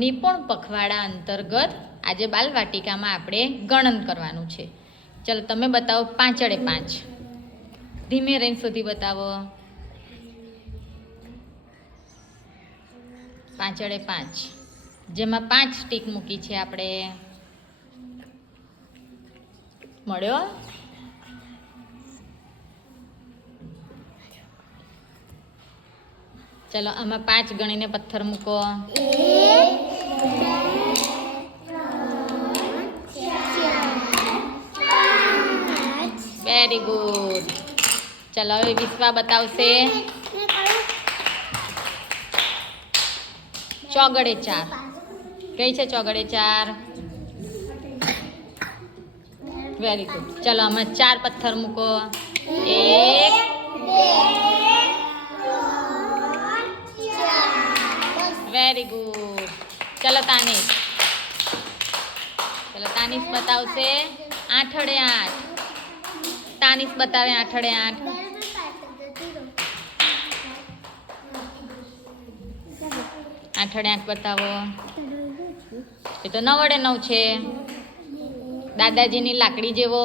નિપુણ પખવાડા અંતર્ગત આજે બાલવાટિકામાં આપણે ગણન કરવાનું છે. ચલો તમે બતાવો 5 × 5. ધીમે રહીને સુધી બતાવો. 5 × 5 જેમાં 5 ટીક મૂકી છે આપણે. મળ્યો? ચલો આમાં 5 ગણીને પથ્થર મૂકો. 1 2 3 4 5 વેરી ગુડ. ચલો હવે વિશ્વા બતાવશે. 4 × 4 કઈ છે? 4 × 4 વેરી ગુડ. ચલો આમાં 4 પથ્થર મૂકો. 1 વેરી ગુડ. ચલો તાનીશ બતાવશે 8 × 8. તાનીશ બતાવે 8 × 8. 8 × 8 બતાવો. એ તો 9 × 9 છે. દાદાજીની લાકડી જેવો.